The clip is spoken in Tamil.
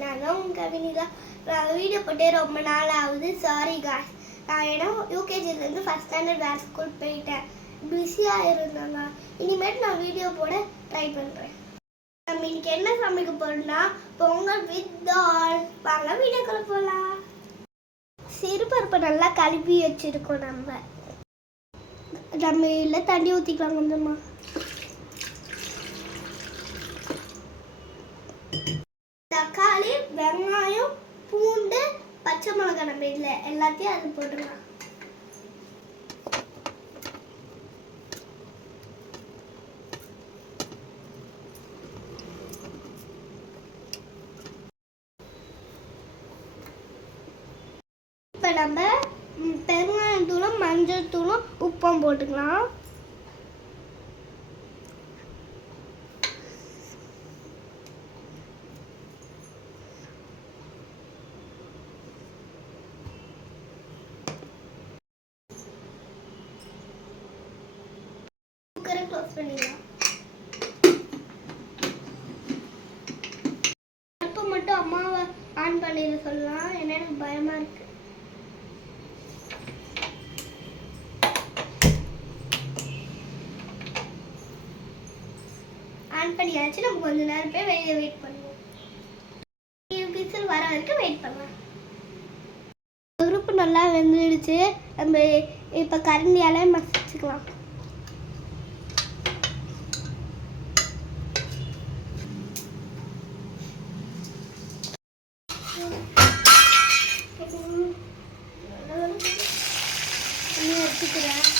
நான் தான் உங்கள் கவினிதா. நான் வீடியோ போட்டே ரொம்ப நாள் ஆகுது. Sorry guys. நான் ஏன்னா யூகேஜிலேருந்து ஃபஸ்ட் ஸ்டாண்டர்ட் வேறு ஸ்கூல் போயிட்டேன். பிஸியாக இருந்தாங்க. இனிமேட்டு நான் வீடியோ போட ட்ரை பண்ணுறேன். நம்ம இன்னைக்கு என்ன சமைக்க போறோம்னா பொங்கல் வித் தால். வாங்க வீடியோக்குள்ள போகலாம். சிறுபருப்பை நல்லா கழுவி வச்சுருக்கோம். நம்ம இல்லை தண்ணி ஊற்றிக்கலாம் கொஞ்சமா. தக்காளி, வெங்காயம், பூண்டு, பச்சை மிளகாய் நம்ம இதில் எல்லாத்தையும் அது போட்டுக்கலாம். இப்போ நம்ம பெருங்காயத்தூளும் மஞ்சள் தூளும் உப்பும் போட்டுக்கலாம். குக்கரை க்ளோஸ் பண்ணிடலாம். அடுப்பு மட்டும் அம்மாவை ஆன் பண்ணிட சொல்லலாம். ஏன்னா எனக்கு பயமாக இருக்கு. ஆன் பண்ணியாச்சு. நம்ம கொஞ்ச நேரம் போய் வெளியே வெயிட் பண்ணுவோம். விசில் வர வரைக்கும் வெயிட் பண்ணலாம். பருப்பு நல்லா வெந்துடுச்சு. நம்ம இப்போ கரண்டியால மசிச்சுக்கலாம். எடுத்துக்கிறேன்.